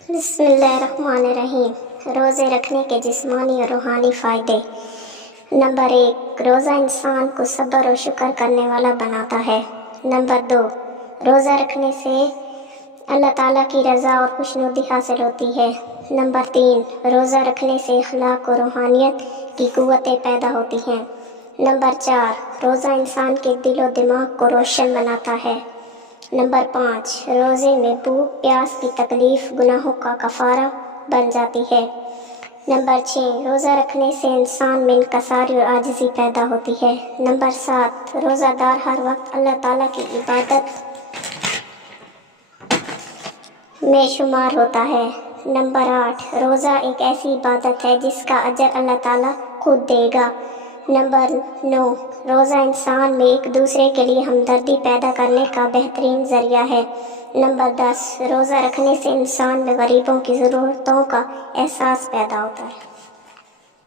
बिस्मिल्लाहिर्रहमानिर्रहीम। रोज़े रखने के जिस्मानी और रूहानी फ़ायदे। नंबर 1, रोज़ा इंसान को सब्र और शुक्र करने वाला बनाता है। नंबर 2, रोज़ा रखने से अल्लाह ताला की रज़ा और खुशनुदी हासिल होती है। नंबर 3, रोज़ा रखने से अखलाक और रूहानियत की क़ुव्वतें पैदा होती हैं। नंबर 4, रोज़ा इंसान के दिल और दिमाग को रोशन बनाता है। नंबर 5, रोज़े में भूख प्यास की तकलीफ़ गुनाहों का कफ़ारा बन जाती है। नंबर 6, रोज़ा रखने से इंसान में इनकसारी और आजिज़ी पैदा होती है। नंबर 7, रोज़ादार हर वक्त अल्लाह ताला की इबादत में शुमार होता है। नंबर 8, रोज़ा एक ऐसी इबादत है जिसका अजर अल्लाह ताला खुद देगा। नंबर 9, रोज़ा इंसान में एक दूसरे के लिए हमदर्दी पैदा करने का बेहतरीन ज़रिया है। नंबर 10, रोज़ा रखने से इंसान में गरीबों की ज़रूरतों का एहसास पैदा होता है।